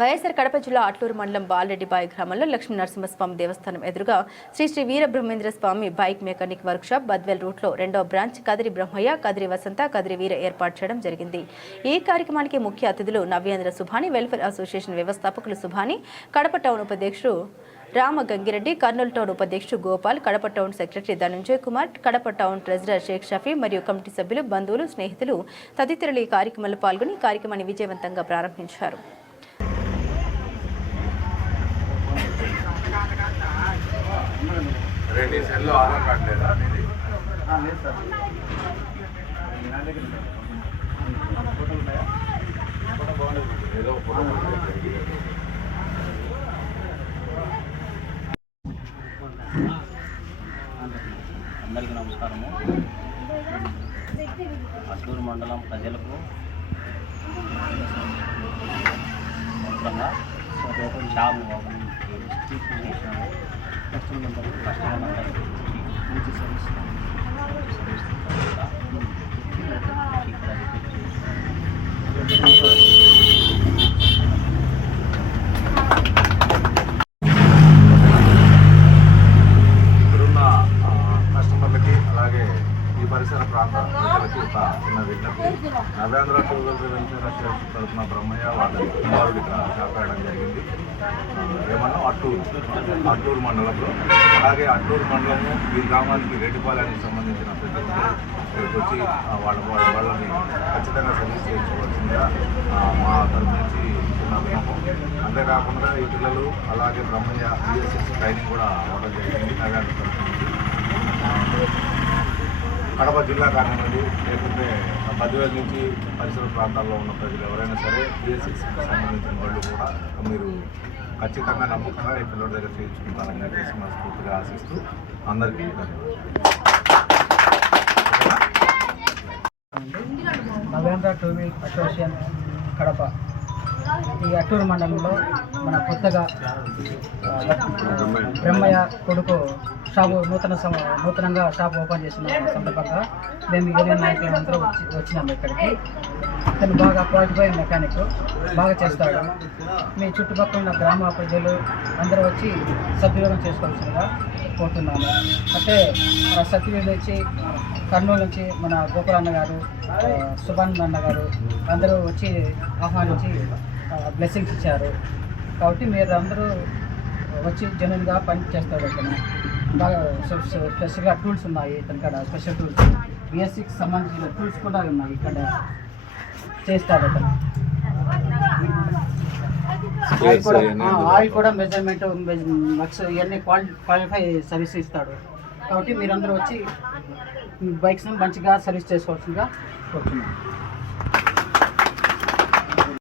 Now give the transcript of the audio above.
వైఎస్ఆర్ కడప జిల్లా అట్లూరు మండలం బాలరెడ్డిబాయి గ్రామంలో లక్ష్మీ నరసింహస్వామి దేవస్థానం ఎదురుగా శ్రీ శ్రీ వీరబ్రహ్మేంద్ర స్వామి బైక్ మెకానిక్ వర్క్షాప్ బద్వేల్ రూట్లో 2వ బ్రాంచ్ కదిరి బ్రహ్మయ్య, కదిరి వసంత, కదిరి వీర ఏర్పాటు చేయడం జరిగింది. ఈ కార్యక్రమానికి ముఖ్య అతిథులు నవ్యేంద్ర సుభాని, వెల్ఫేర్ అసోసియేషన్ వ్యవస్థాపకులు సుభాని, కడప టౌన్ ఉపాధ్యక్షుడు రామ గంగిరెడ్డి, కర్నూలు టౌన్ ఉపాధ్యక్షుడు Gopal, Kadapa town secretary Dhananjay Kumar, Kadapa town treasurer Sheikh Shafi మరియు కమిటీ సభ్యులు, బంధువులు, స్నేహితులు తదితరులు ఈ కార్యక్రమంలో పాల్గొని కార్యక్రమాన్ని విజయవంతంగా ప్రారంభించారు. అందరికీ నమస్కారము. అట్లూరు మండలం ప్రజలకు మొత్తంగా షాపు కస్టమర్లందరికీ మంచి సర్వీస్ పరిసర ప్రాంత ప్రజలకి ఒక చిన్న విజ్ఞప్తి. నవేంద్ర టూవీలర్ వెల్ఫేర్ అసోసియేషన్ తరఫున బ్రహ్మయ్య వాళ్ళ కుమారుడు ఇక్కడ షాప్ వేయడం జరిగింది. ఏమన్నా అట్లూరు మండలంలో. అలాగే అట్లూరు మండలము ఈ గ్రామానికి రెడ్డిపాలెనికి సంబంధించిన ప్రజలు ఇక్కడికి వచ్చి వాళ్ళని ఖచ్చితంగా సర్వీస్ చేయించవలసిందిగా మా తరఫు నుంచి చిన్న విన్నపం. అంతేకాకుండా ఈ పిల్లలు అలాగే బ్రహ్మయ్య BSS ట్రైనింగ్ కూడా అవ్వడం జరిగింది నవేంద్ర తరఫు నుంచి. కడప జిల్లా కానివ్వండి, లేకుంటే బద్వేల్ నుంచి పరిసర ప్రాంతాల్లో ఉన్న ప్రజలు ఎవరైనా సరే BSSకి సంబంధించిన వాళ్ళు కూడా మీరు ఖచ్చితంగా నమ్మకంగా ఈ పిల్లల దగ్గర చేయించుకుంటారని చెప్పేసి మనస్ఫూర్తిగా ఆశిస్తూ అందరికీ నవేంద్ర టూవీల్ అసోసియేషన్ కడప ఈ అట్టూరు మండలంలో మన కొత్తగా బ్రహ్మయ్య కొడుకు షాపు నూతనంగా షాప్ ఓపెన్ చేసిన సందర్భంగా మేము యూనియన్ నాయకులందరూ వచ్చినాము ఇక్కడికి. అతను బాగా క్వాలిఫైడ్ మెకానిక్, బాగా చేస్తాడు. మీ చుట్టుపక్కల ఉన్న గ్రామ ప్రజలు అందరూ వచ్చి సద్వినియోగం చేసుకోవాల్సిందిగా కోరుతున్నాము. అంటే మన సత్యవేలు వచ్చి కర్నూలు నుంచి మన గోపాల్ అన్న గారు, సుభాన్ అన్న గారు అందరూ వచ్చి ఆహ్వానించి బ్లెస్సింగ్స్ ఇచ్చారు. కాబట్టి మీరు అందరూ వచ్చి జెన్యున్గా పని చేస్తారు. అతను బాగా స్పెషల్గా టూల్స్ ఉన్నాయి, ఇక్కడ స్పెషల్ టూల్స్ BSCకి సంబంధించిన టూల్స్ కూడా ఉన్నాయి, ఇక్కడ చేస్తారు. అతను ఆయిల్ కూడా మెజర్మెంట్ ఇవన్నీ క్వాలిఫై సర్వీస్ ఇస్తాడు. కాబట్టి మీరందరూ వచ్చి బైక్స్ని మంచిగా సర్వీస్ చేసుకోవాల్సిందిగా కోరుతున్నాను.